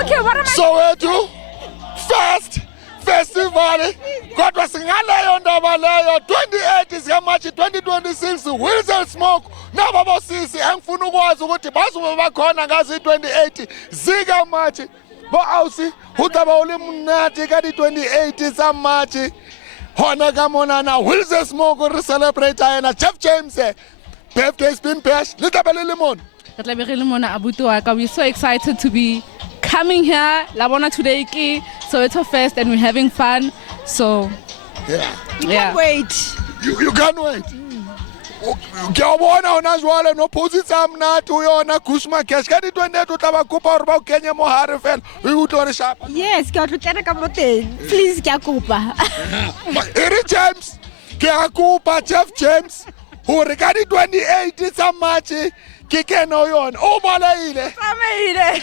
Okay, what am I? Soweto Fest Festival. Kodwa singaleyo ndaba leyo 28 zikaMarch 2026 Wilson Smoke nabo bosisi engifuna ukwazi ukuthi bazobe bakhona ngazi 28 zikaMarch. Bo awusi utaba ulimnati ka 28 za March. Hona kamonana Wilson Smoke re celebrate yena Jeff James. Birthday spin bash. Litaba lemon. We're so excited to be coming here. Labona today ki Soweto Fest and we're having fun. So yeah. You can't wait. You can't wait. Ngiyabona ona jwale no positsa mnati uyona Kushma Cash ka di 28 utaba kupa hore ba o kenye mo hare fela o utlore sharp. Yes, ke a tlotlela ka boteng. Please ke a kopa. Eri James ke a kopa Jeff James hore ka di 28 tsa March ke kena yona o balaile. Famile.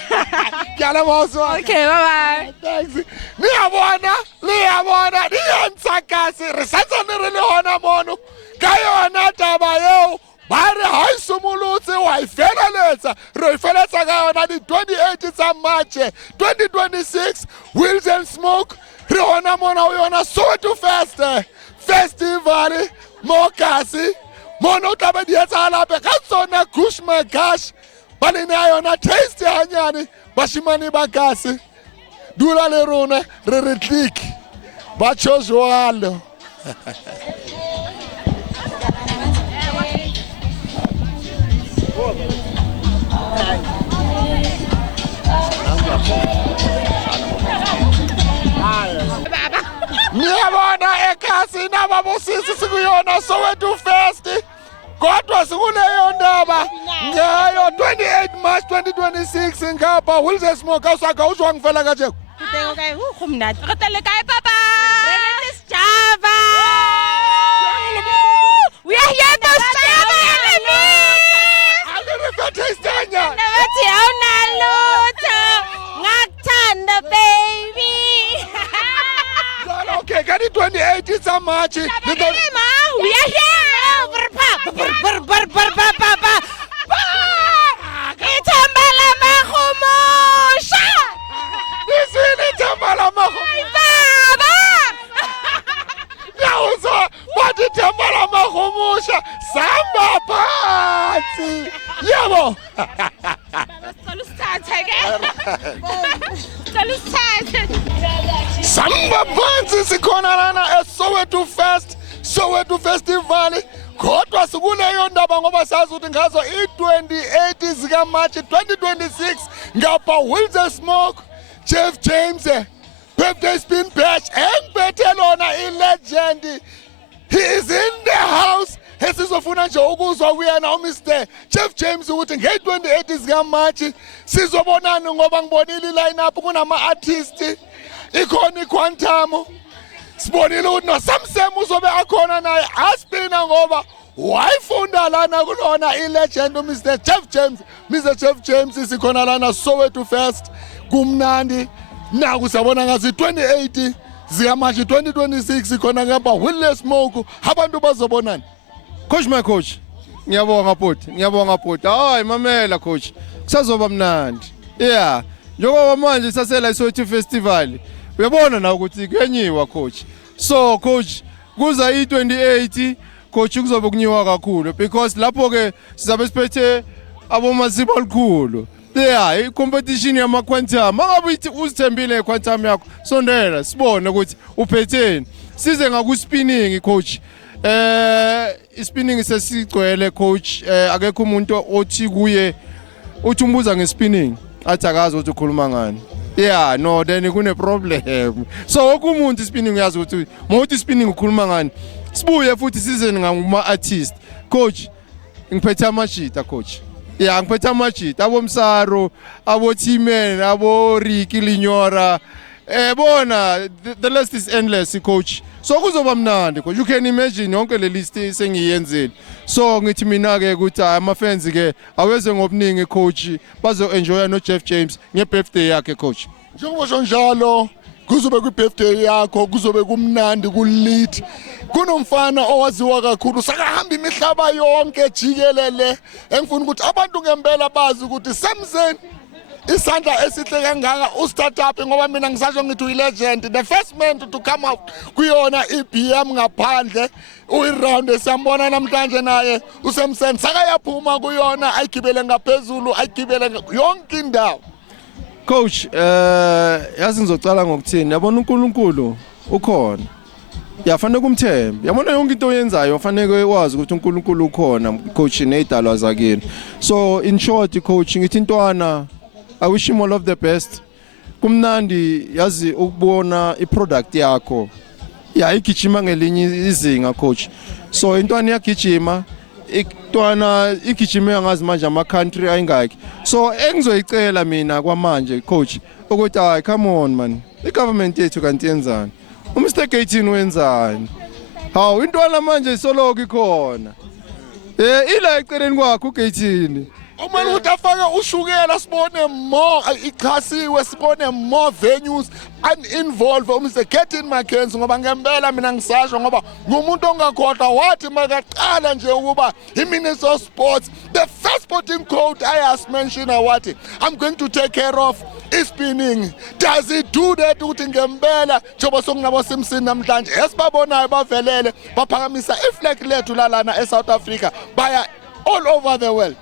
Ke ala moso. Okay, bye bye. Thanks. Liyabona diyantsakasi re santsane re le hona mono ka yona taba yeo ba re ha isumulutse wa ifeleletsa re ifeletsa ka yona di 28 tsa March 2026 Wilson Smoke re hona mona o yona Soweto Fest Festival Mokasi mono taba di etsa lape ka tsona Kushma Cash ba le na yona taste hanyane bashimane ba kasi dula le rona re re click ba chozwalo. Niyabona ekhasi nababosisi sikuyona Soweto Fest kodwa sikuleyo ndaba ngayo 28 March 2026 ngapha Wilson Smoke usaka uzwa ngifela kanje Uthenga kae khumnati. Re tele kae papa? This Java. We are here to Java. Alirifetistanya Nabathi awunalutho. Ngakuthanda baby. okay kani 28 tsa March We are here. Ithambala makhumusha. Isini tambala maho Baba. Yawuza bathi tambala mahumusha samba phansi yabo samba phansi sikhona lana eSoweto Fest Soweto Festival kodwa sikuleyo ndaba ngoba sazi ukuthi ngazo i28 zika March 2026 ngapha Wilson Smoke Jeff James birthday spin bash engibethe lona ilegend he is in the house esizofuna nje ukuzwa kuyena uMr Jeff James ukuthi nge28 zika March sizobonana ngoba ngibonile line up kunama artists ikhona iQuantum sibonile ukuthi noSamsem uzobe akhona naye aspina ngoba wayifunda lana kulona ilegend uMr Jeff James. Mr Jeff James sikhona lana Soweto Fest kumnandi naku sabona ngazi 28 zika March 2026 khona ngapha Wilson Smoke abantu bazobonana. Coach my coach ngiyabonga bhuti hayi mamela coach kusazoba mnandi yeah njengoba manje sasela iSoweto Festival uyabona na ukuthi kuyenyiwa coach so coach kuza i28 coach kuzobe kunyiwa kakhulu because lapho ke sizabe siphethe abomasiba olukhulu yeah i-competition yama-Quantum mangabe uthi uzithembile i-Quantum yakho sondela sibone ukuthi uphetheni size ngaku-spinning coach i-spinning sesigcwele coach akekho umuntu othi kuye uthi umbuza nge-spinning athi akazi ukuthi ukhuluma ngani yeah no then kune problem so wonke umuntu i-spinning uyazi ukuthi mawuthi i-spinning ukhuluma ngani sibuye futhi sizeni ngama-artist coach ngiphethe amashita coach yeah ngiphethe amashita abomsaro abo-T-Man abo-Ricky Linyora bona the list is endless coach so kuzoba mnandi coach you can imagine yonke le list sengiyenzile so ngithi mina ke ukuthi ama-fans ke aweze ngobuningi coach bazo enjoya no Jeff James nge-birthday yakhe coach njengoba njalo kuzobe kwi-birthday yakho kuzobe kumnandi kulit kunomfana owaziwa kakhulu sakahamba imihlaba yonke jikelele engifuna ukuthi abantu ngempela bazi ukuthi Samson isandla esihle kangaka u-startup ngoba mina ngisasho ngithi uyi-legend, the first man to come out kuyona i-BM ngaphandle uyi-round esiyambona namhlanje naye uSamson sakayaphuma kuyona ayigibele ngaphezulu ayigibele yonke indawo. Coach, yazi ngizocala ngokuthini, yabona uNkulunkulu ukhona. Yafanele kumthemba. Yabona yonke into oyenzayo fanele wazi ukuthi uNkulunkulu ukhona, coach nezidalwa zakini. So in short coach ngithi intwana I wish him all of the best. Kumnandi yazi ukubona iproduct yakho. Ya igijima ngelinye izinga coach. So intwana iyagijima intwana igijime angazi manje ama country ayingaki. So engizoyicela mina kwamanje coach ukuthi hayi come on man. I-government yethu kanti yenzani? Mr. 18 wenzani? Hawu intwana manje isoloko ikhona. Ila eceleni kwakho u18. Uma ukuthi afake ushukela sibone more ichasiwe sibone more venues uninvolved Mr. Ketin Mackenzie ngoba ngempela mina ngisasho ngoba ngumuntu ongakhohlwa wathi makaqala nje ukuba iMinister of Sports the first sporting code I has mentioned wathi I'm going to take care of spinning. Does he do that ukuthi ngempela njengoba sokunabo Simpson namhlanje esibabonayo bavelele baphakamisa iflag lethu lalana eSouth Africa baya all over the world.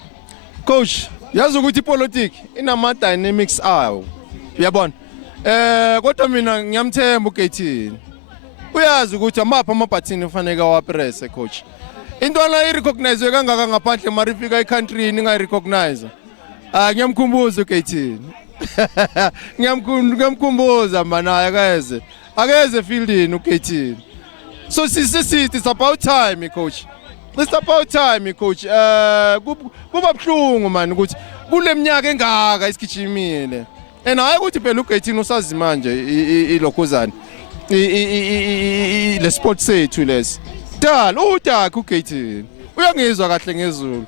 Coach, yazi ukuthi ipolitiki inama dynamics ayo. Uyabona? Kodwa mina ngiyamthemba u18. Uyazi ukuthi amapha amabhathini ufanele awapress coach. Intwana irecognize kangaka ngaphandle marifika ecountry ningayirecognize. Ngiyamkhumbuza u18. Ngiyamkhumbuza mana akeze fieldini u18. So it's about time coach. It's about time coach. Kuba bhlungu man ukuthi kule minyaka engaka isigijimile. And hayi ukuthi phela u18 usazi manje ilokhuzana. Le sport sethu lesi. Dala udakho u18. Uyangizwa kahle ngezulu.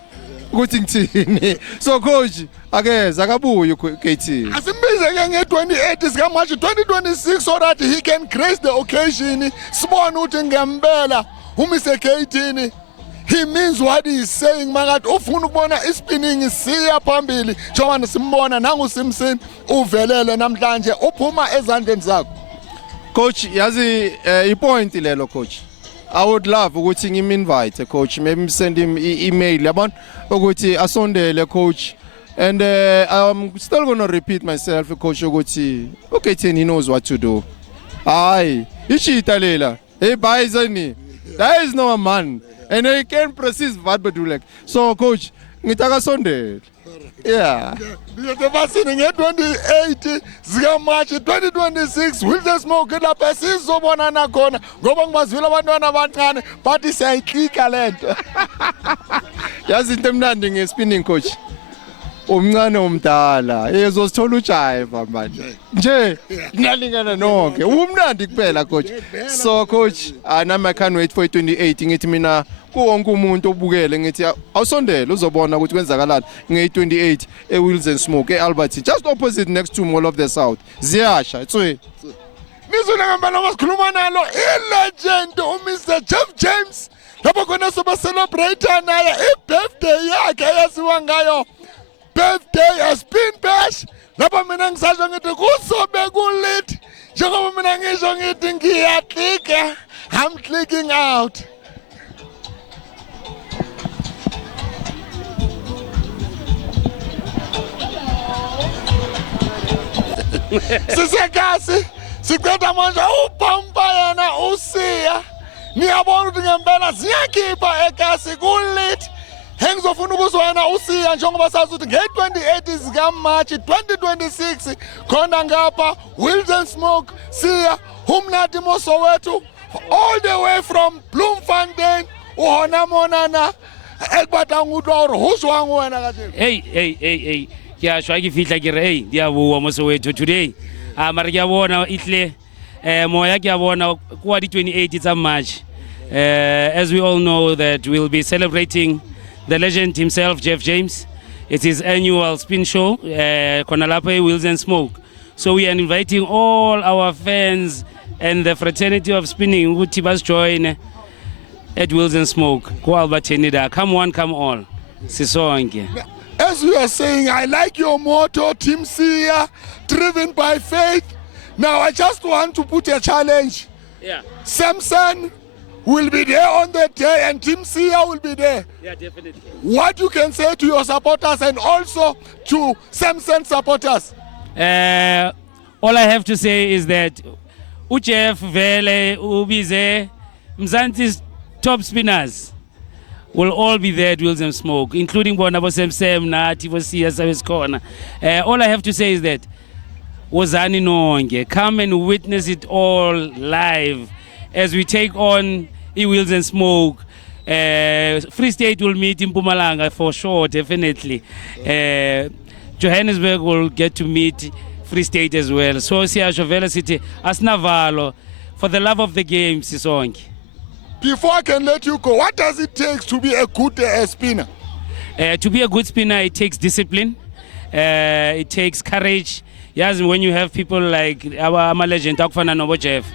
Ukuthi ngithini. So coach akeza akabuye u18. Asimbize ke nge28 sika March 2026 so that he can grace the occasion. Sibone ukuthi ngempela uMr. 18 he means what he is saying makathi ufuna ukubona ispinning siya phambili njengoba simbona nangu Simpson uvelele namhlanje uphuma ezandleni zakho. Coach yazi ipoint lelo coach. I would love ukuthi ngim-invite coach, maybe send him email yabona ukuthi asondele coach. And I'm still going to repeat myself coach ukuthi okay he knows what to do. Hayi ishita lela hey bayizani there is no man and he can proceed what badulek. So coach ngitaka sondele. Yeah. Ngiyabasini nge28 zika March 2026 Wilson Smoke lapha sizobona nakhona ngoba ngibazwile abantwana abancane bathi siyayiclika lento. Yazi into emnandi ngespinning coach. Umncane umdala ezosithola ujive manje nje nalingana nonke umnandi kuphela coach. So coach nami I can't wait for 28 ngithi mina kuwonke umuntu obukele ngithi awusondele uzobona ukuthi kwenzakalani nge28 eWilson Smoke eAlbert just opposite next to Mall of the South ziyasha tswe nizona ngempela ngasikhuluma nalo ilegend uMr. Jeff James lapho khona soba celebrate naye ibirthday yakhe yaziwa ngayo birthday spin bash lapha mina ngisasho ngithi kuzobe kulit njengoba mina ngisho ngithi ngiyaclicka I'm clicking out. Sisekasi siceda manje upampa yena usiya niyabona ukuthi ngempela ziyakhipha ekasi kulit. Ngizofuna ukuzwana usiya njengoba sazi ukuthi nge28 zika March 2026 khona ngapha Wilson Smoke siya umnati Mosowethu all the way from Bloemfontein uhona monana ekbatangutwa uri huzwangu wena kathi hey ya shwa ke fitla ke re hey dia bua Mosowethu today mara ke bona itle moya ke bona kwa di 28 tsa March as we all know that we'll be celebrating the legend himself, Jeff James. It's his annual spin show, Konalape Wilson Smoke. So we are inviting all our fans and the fraternity of spinning who Tibas join at Wilson Smoke. Come one, come all. Sisonke. as we are saying, I like your motto, Team Sia, driven by faith. Now I just want to put a challenge. Yeah, Samson will be there on that day and Team Sia will be there. yeah, definitely. What you can say to your supporters and also to Samson supporters? All I have to say is that Jeff Vele, Ubize, Mzanti's top spinners will all be there at Wheels and Smoke, including Bonabo Sem, Nati, Sia, Service Corner. All I have to say is that Wozani Nonge, come and witness it all live as we take on Wheels and Smoke. Free State will meet in Mpumalanga for sure, definitely. Johannesburg will get to meet Free State as well. So Siyasho Vele City, Asnavalo, for the love of the game, Sisongi. Before I can let you go, what does it take to be a good spinner? To be a good spinner, it takes discipline. It takes courage. Yes, when you have people like our legend, Akufana Nobo Jeff,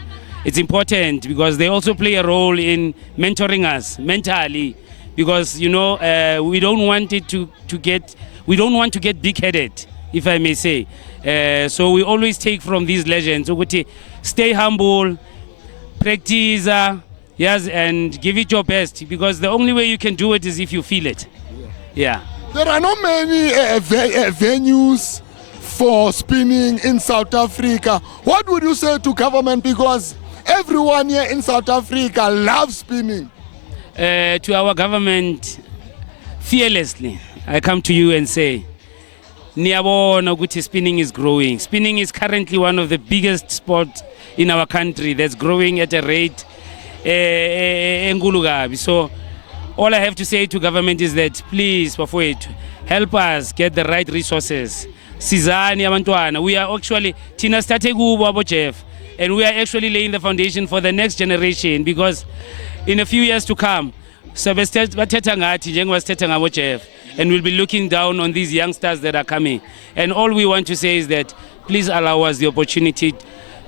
it's important because they also play a role in mentoring us mentally. Because we don't want to get big-headed, if I may say. So we always take from these legends. Stay humble, practice, yes, and give it your best. Because the only way you can do it is if you feel it. Yeah. There are not many venues for spinning in South Africa. What would you say to government? Because everyone here in South Africa loves spinning. To our government, fearlessly, I come to you and say, Niyabona ukuthi spinning is growing. Spinning is currently one of the biggest sports in our country that's growing at a rate enkulu kabi. So all I have to say to government is that please, bafowethu, help us get the right resources. Sizani abantwana. We are actually, Tina started kubo abo Jeff, and we are actually laying the foundation for the next generation because in a few years to come, bathetha ngathi njengoba sithetha ngabo Jeff, and we'll be looking down on these youngsters that are coming. And all we want to say is that please allow us the opportunity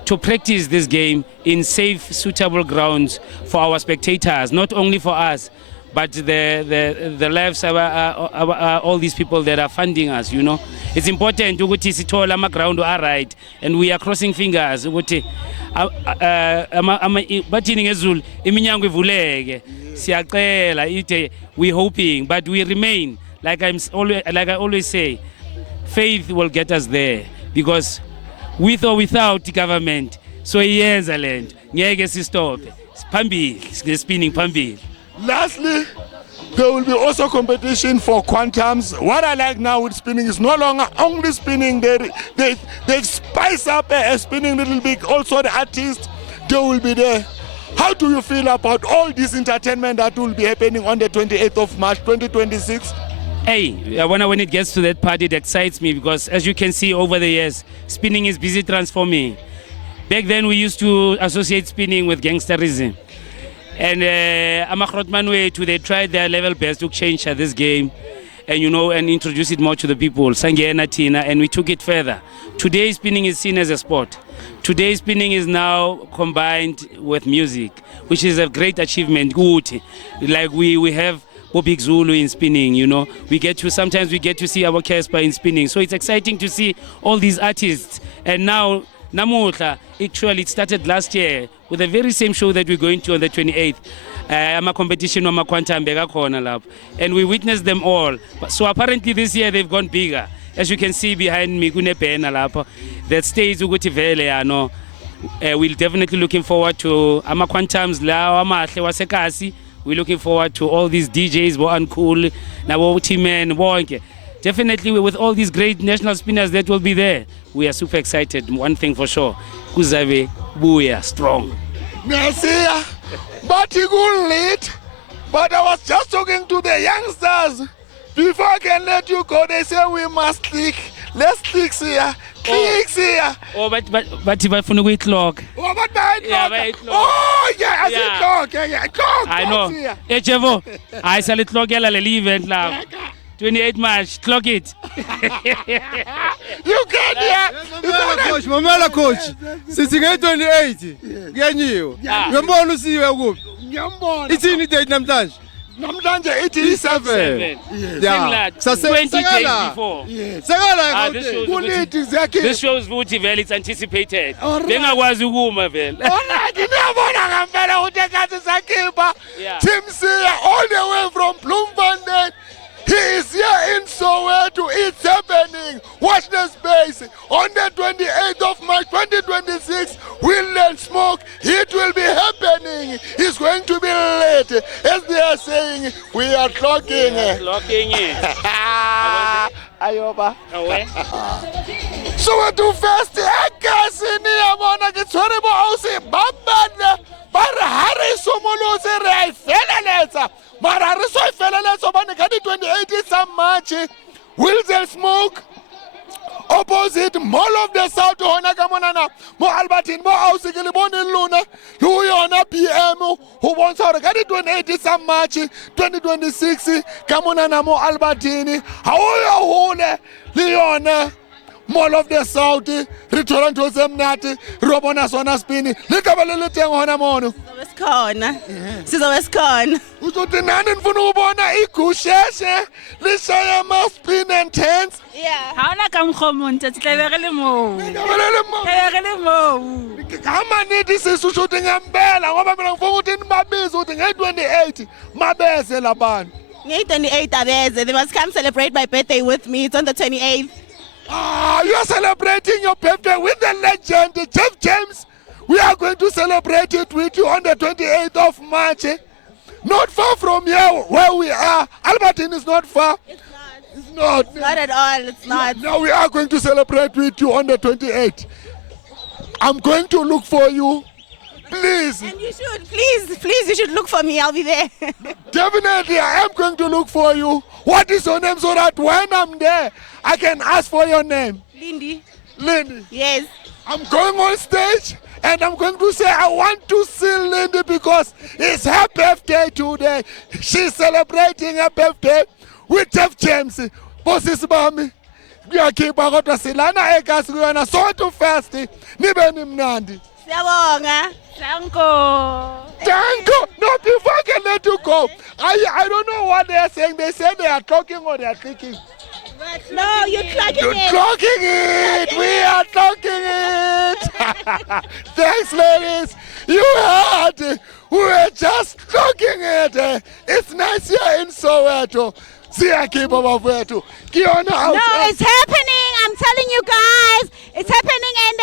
to practice this game in safe, suitable grounds for our spectators, not only for us, but the lives of all these people that are funding us, you know. It's important ukuthi sithola ama-ground right, and we are crossing fingers ukuthi bathini ngezulu iminyango ivuleke. Siyacela ite, we're hoping, but we remain, like I always say, faith will get us there, because with or without the government, so iyenza lento ngeke sistope phambili spinning phambili. Lastly, there will be also competition for quantums. What I like now with spinning is no longer only spinning. They spice up spinning a little bit. Also the artists, they will be there. How do you feel about all this entertainment that will be happening on the 28th of March 2026? Hey, when it gets to that part, it excites me because as you can see over the years, spinning is busy transforming. Back then we used to associate spinning with gangsterism. And Amakrotman way too, they tried their level best to change this game and and introduce it more to the people, Sangena Tina, and we took it further. Today spinning is seen as a sport. Today spinning is now combined with music, which is a great achievement. Good. Like we have Bobby Zulu in spinning, sometimes we get to see our Casper in spinning. So it's exciting to see all these artists. And now Namuhla, actually it started last year with the very same show that we're going to on the 28th. I'm a competition on Quantum Bega Corner Lab. And we witnessed them all. So apparently this year they've gone bigger. As you can see behind me, that stays Uguti Vele, we're definitely looking forward to Ama Quantums La Amahle Wasekasi. We're looking forward to all these DJs, Boan Cool, Nabo Timen, Wonke. Definitely with all these great national spinners that will be there, we are super excited. One thing for sure, Kuzabe Buya strong. Merci. But you go late. But I was just talking to the youngsters. Before I can let you go, they say we must click. Let's click here. Click here. Oh, but if I wait clock. Oh, but by clock. Oh, yeah, I see clock. Yeah, clock. I know. Hey, Chevo, I sell it clock. I'll leave it now. 28 March, clock it. You can hear. Mamela coach. Sisi nge 28. Kuyanyiwe. Ngiyambona usiwe kuphi? Ngiyambona. Ithini date namhlanje? namhlanje ithi 7. Yeah. Sase 20 days before. Sekala This shows Kulithi ukuthi ziyakhipha. this shows ukuthi vele it's anticipated. Alright. Bengakwazi ukuma vele. Alright, niyabona ngempela ukuthi engathi sakhipha. Yeah. Tim Siya all the way from Bloemfontein. He is here in Soweto. It's happening. Watch the space. On the 28th of March 2026, Will and Smoke. It will be happening. It's going to be late. As they are saying, we are clocking. Locking in. Ayoba. Away. Soweto Fest. Ekasi niyabona ke tshwere bo ausi ba bana ba re ha re somolotse re a feleletsa. Mara re so feleletsa bane ka di 28 tsa March. Wills and Smoke opposite Mall of the South hona ka monana mo Albertine mo ausi ke le bone lona le ho yona PM ho bontsha hore ka di 28 tsa March 2026 ka monana mo Albertine ha o ya hole le yona Mall of the South re thola ntho tse mnate re bona sona spin le ka ba le teng hona mono Sizobe sikhona. uzothi nani nifuna ukubona igusheshe lishaya ama-spin and tens Yeah. Ha ona ka mkhomo ntate tlebegele mo. Ngabelele mo. Tlebegele mo. Kamanithi sisusho ukuthi ngempela ngoba mina ngifuna ukuthi nibabize ukuthi nge-28 mabeze labantu. Nge-28 abeze. They must come celebrate my birthday with me. It's on the 28th. You are celebrating your birthday with the legend Jeff James. We are going to celebrate it with you on the 28th of March. Not far from here where we are. Albertine is not far. It's not. Not at all. It's not. Now we are going to celebrate with you on the 28th. I'm going to look for you. Please. And you should, please, you should look for me. I'll be there. Definitely, I am going to look for you. What is your name so that when I'm there, I can ask for your name? Lindy. Lindy. Yes. I'm going on stage and I'm going to say I want to see Lindy because it's her birthday today. She's celebrating her birthday with Jeff James. Bosses Bami. Kuyakhipha kodwa silana ekasi kuyona Soweto Fest nibe nimnandi. Siyabonga. Danko. Danko, no, before I can let you go, I don't know what they are saying. They say they are talking or they are clicking. No, you're clocking You're it. talking it. We are talking it. Thanks, ladies. You heard. We were just talking it. It's nice here in Soweto. See, I keep over Soweto. Kiona out. No, it's happening. I'm telling you guys, it's happening. And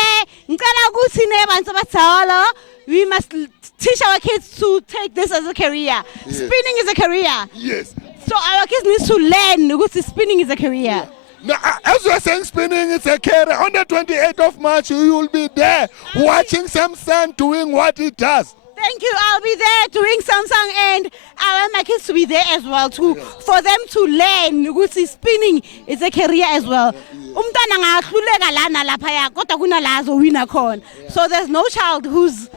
ngicela ukuthi nebantu abadala, we must teach our kids to take this as a career. Yes. Spinning is a career. Yes. So our kids need to learn ukuthi spinning is a career. Now, as you're saying, spinning is a career. On the 28th of March, you will be there watching some son doing what he does. Thank you. I'll be there doing something, and I want my kids to be there as well too, for them to learn ukuthi spinning is a career as well. Umntwana angahluleka lana lapha kodwa kunala azowina khona. So there's no child who's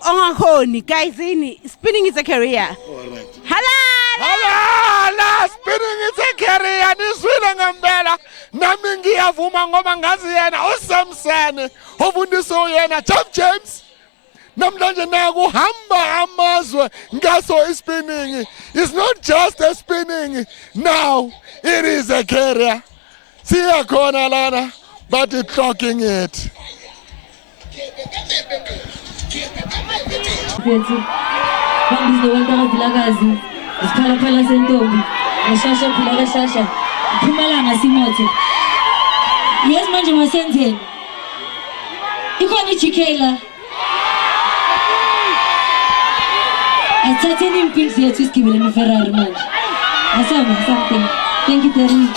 ongakhoni. Guys, spinning is a career. Halala, spinning is a career. Niswile ngempela. Nami ngiyavuma ngoba ngazi yena uSamson ofundisa yena Jeff James. Namhlanje naku hamba amazwe ngaso ispinning. It's not just a spinning. Now it is a career. Siyakhona lana but it's talking it. Mfethu bangizwe wantaka vilakazi isikhala phela sentombi ngishasha phila kashasha Mpumalanga simothe yes manje masenzeni ikhona iJikela athatheni impilo yethu isigibele neFerrari manje asaba something thank you Terry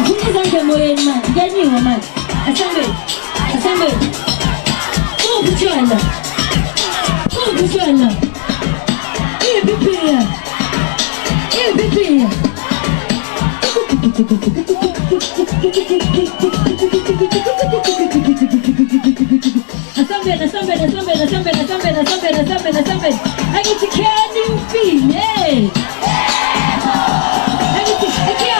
ngizange moyeni manje nganyiwa manje Assemble. Oh, Buchana. Oh, Buchana. Here, Bipia. Here, Bipia. Assemble. I need to care new feet. Hey. I need to care.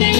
Nanya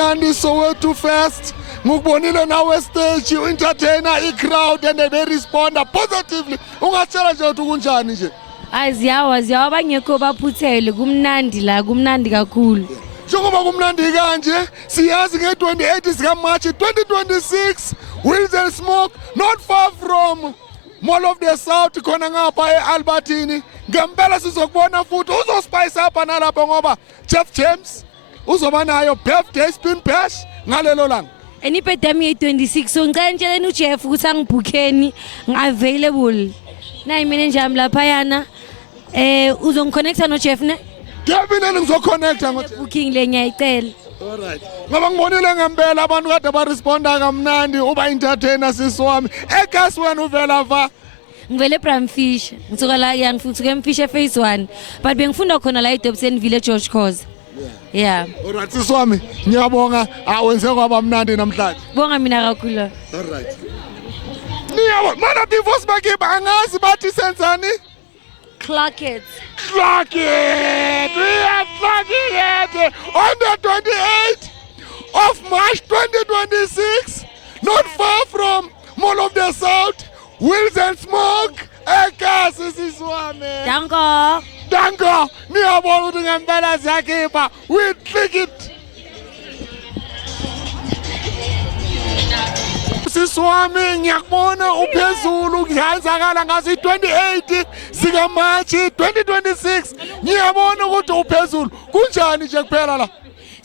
kumnandi Soweto Fest. Ngukubonile nawe stage u-entertainer i-crowd and they responda positively. Ungatshela nje ukuthi kunjani nje? Ziyawa bangekho baphuthele kumnandi kakhulu. Njengoba kumnandi kanje siyazi nge-28 zikaMarch 2026 Wheels and Smoke not far from Mall of the South khona ngapha e-Albertini. Ngempela sizokubona futhi uzospice up nalapho ngoba Jeff James uzoba nayo birthday spin bash ngalelo langa. Birthday yami 26 so ngicela nje uJeff ukuthi angibhukheni available. Nayi mina nje ami lapha yana uzongiconnecta noJeff ne? Definitely ngizoconnecta ngoJeff. Booking le ngiyayicela. Alright. Ngoba ngibonile ngempela abantu kade baresponda kamnandi uba entertainer sisiwami. Egas wena uvela va. Ngivele Bramfish. Ngitsoka la ngifuthuke eMfish phase 1 but bengifunda khona la eDobson Village George Khoza. Yeah. Alright sisiwami ngiyabonga awenze kwaba mnandi namhlanje. Bonga mina kakhulu. Alright. Niyabona mana divorce bakiba angazi bathi senzani? Clock it. Clock it! We are clocking it on the 28th of March 2026, not far from Mall of the South, Wheels and Smoke, Egas sisiwami. Danko, niyabona ukuthi ngempela siyakhipha, we click it. Sisiwami ngiyakubona uphezulu ngiyazakala ngazi 28 sika March 2026 ngiyabona ukuthi uphezulu kunjani nje kuphela la.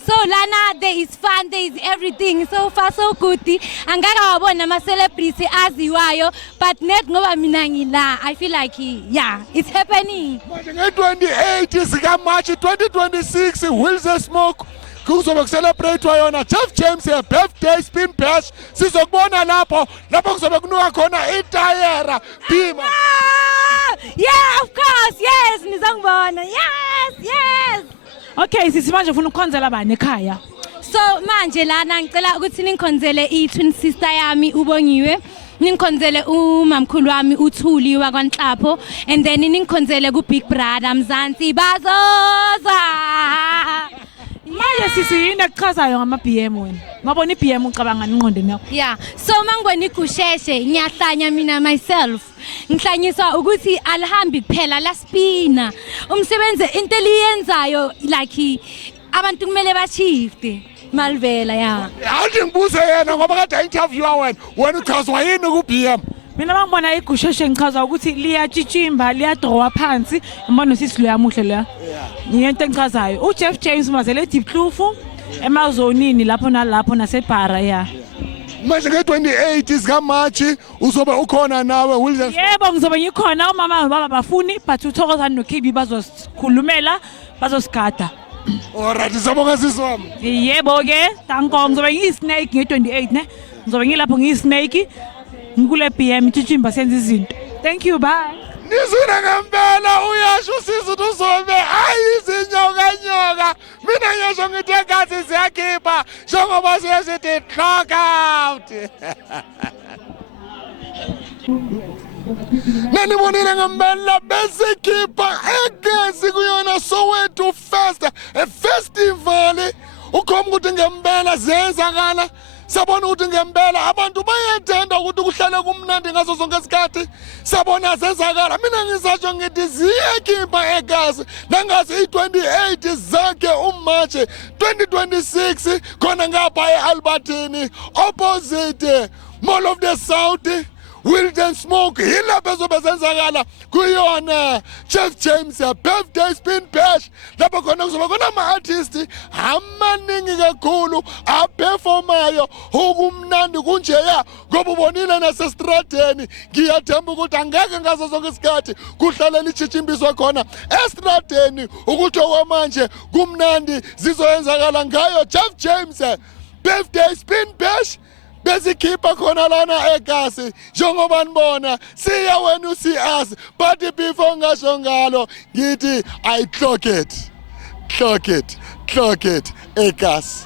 So lana there is fun, there is everything, so far so good. Angaka wabona ama celebrity aziwayo but net ngoba mina ngila I feel like yeah it's happening. Manje nge-28 sika March 2026 Wheels and Smoke kuzobe kucelebrate yona Jeff James birthday spin bash sizokubona lapho kuzobe kunuka khona itayera bima. Yeah of course yes nizongibona yes. Okay sisi manje ufuna ukukhonzela bani ekhaya? So manje lana ngicela ukuthi ningikhonzele i-twin sister yami uBongiwe, ningikhonzele umamkhulu wami uThuli wakwaNhlapho and then ningikhonzele ku Big Brother Mzansi bazoza. Manje sisi yini ekuchazayo ngama-BM wena? Ngabona i-BM ucabanga ngqondweni yakho. Yeah, so mangibona igusheshe ngiyahlanya mina myself. Ngihlanyiswa ukuthi alihambi kuphela la spina. Umsebenze into eliyenzayo like abantu kumele bashifte. Malvela ya. Awuthi ngibuze yena ngoba kade interview wena uchazwa yini ku-BM? Mina mangibona igusheshe ngichaza ukuthi liyatshitshimba liyadrowa phansi ngibona sisi lo yamuhle la. Ngiyento engichazayo uJeff James mazele Diplufu emazonini lapho nalapho nasebhara ya. Manje nge-28 zika March uzobe ukhona nawe Wilson. Yebo ngizobe ngikhona umama nobaba bafuni but uThokozani noKB bazosikhulumela bazosigada. Alright siyabonga sisi wami. Yebo ke danko ngizobe ngiyisnake nge-28 ne. Ngizobe ngilapho ngiyisnake ngikule BM tshitshimba senza izinto. Thank you bye. Nizwina ngempela uyasho usisi ukuthi uzobe ayizinyoka. Mina ngiyasho ngithi egazi siyakhipha njengoba sithi clock out. Nanibonile ngempela besikhipha egazi kuyona Soweto Fest festival. Ukhomba ukuthi ngempela ziyenzakala. Sabona ukuthi ngempela abantu bayathanda ukuthi kuhlale kumnandi ngazo zonke isikhathi. Sabona sezakala mina ngisasho ngithi ziyakhipha egazi nangazi i-28 zakhe uMarch 2026 khona ngapha eAlbertini opposite Mall of the South Wheels and Smoke yilapho ezobe senzakala kuyona Jeff James birthday spin bash lapho khona kuzoba khona ama-artist amaningi kakhulu aperformayo okumnandi kunjeya ngoba ubonile nasestradeni ngiyathemba ukuthi angeke ngazo zonke isikhathi kuhlale litshitshimbiswa khona estradeni ukuthi okwamanje kumnandi zizoyenzakala ngayo Jeff James birthday spin bash besikhipha khona lana egasi njengoba nibona siya wena usiyazi but before ngasho ngalo ngithi I clock it egasi.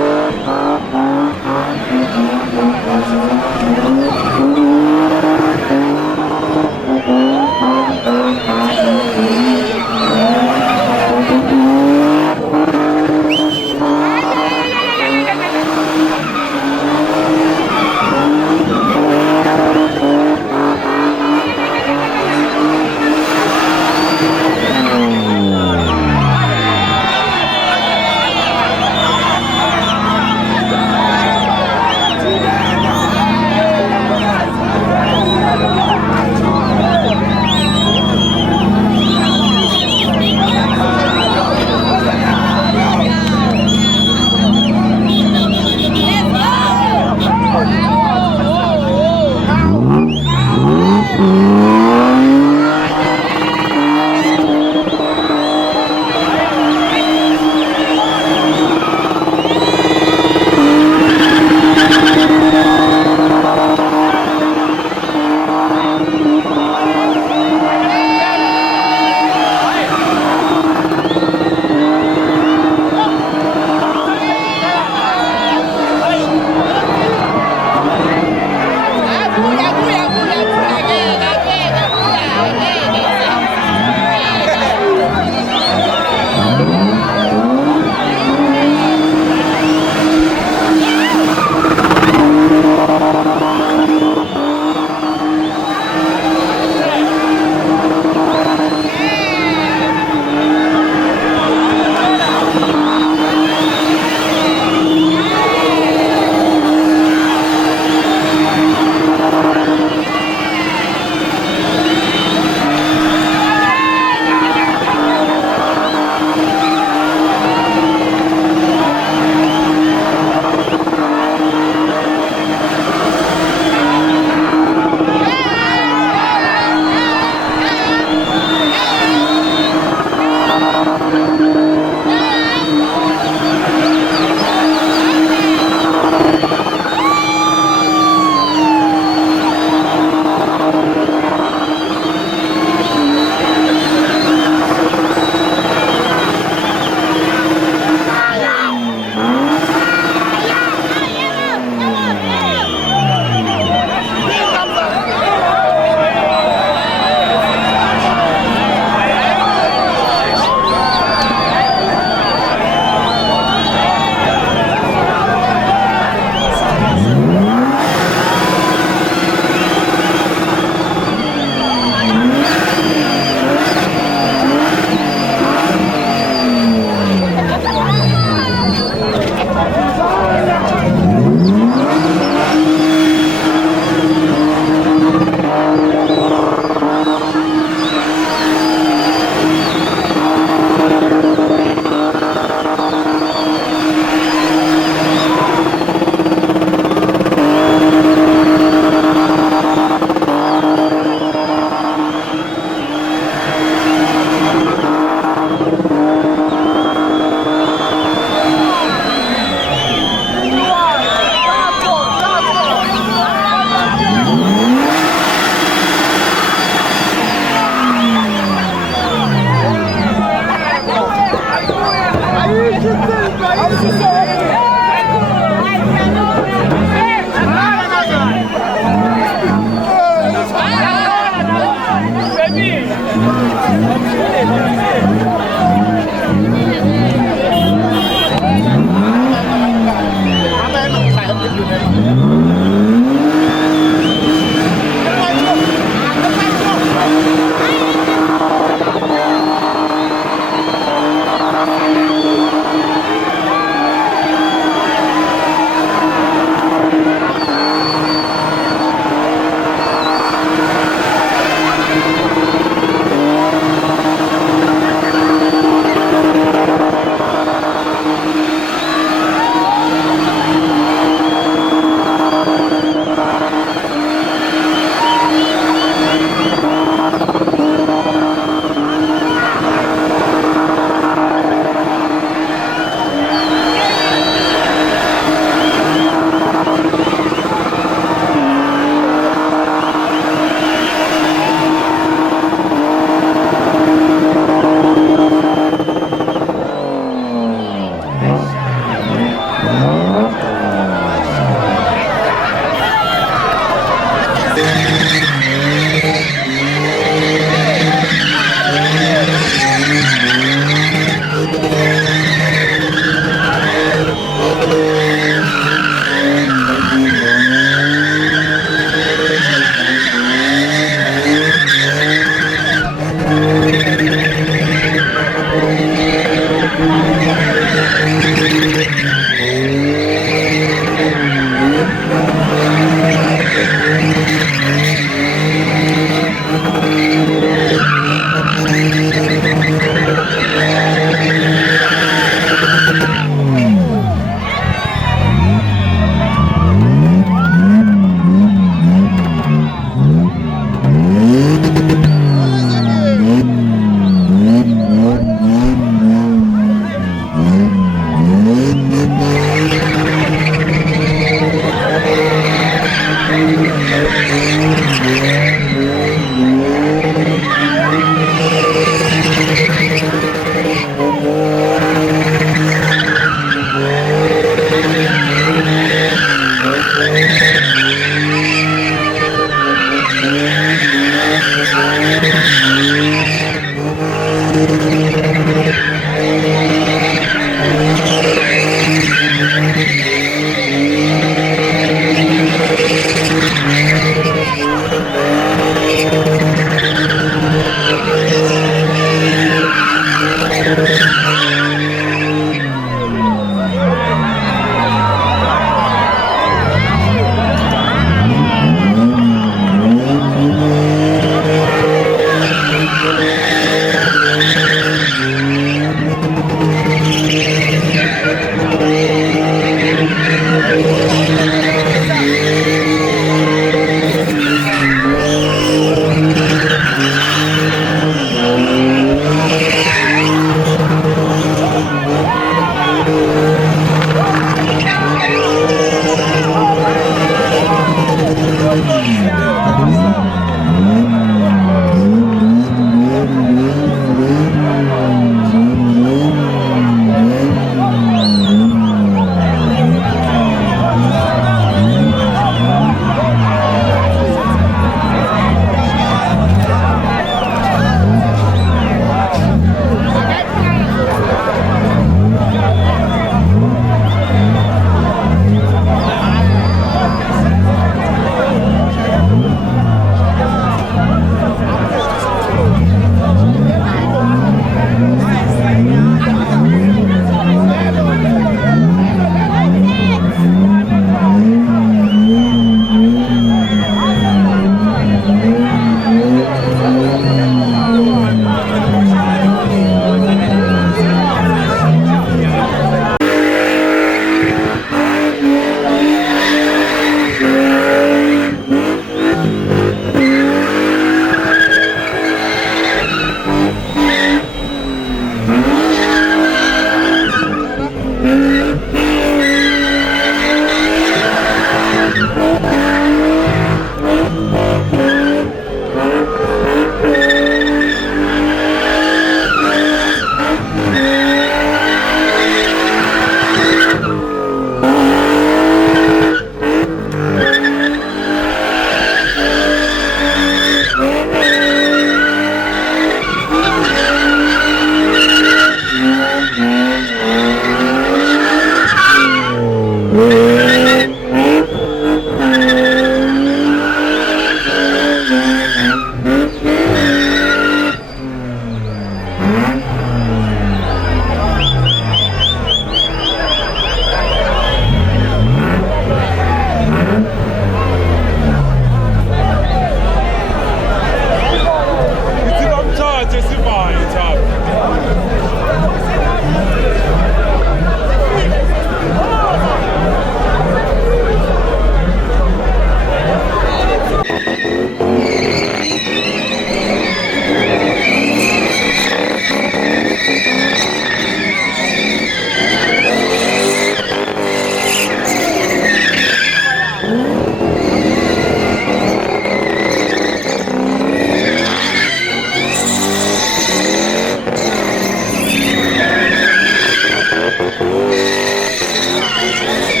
Thank you.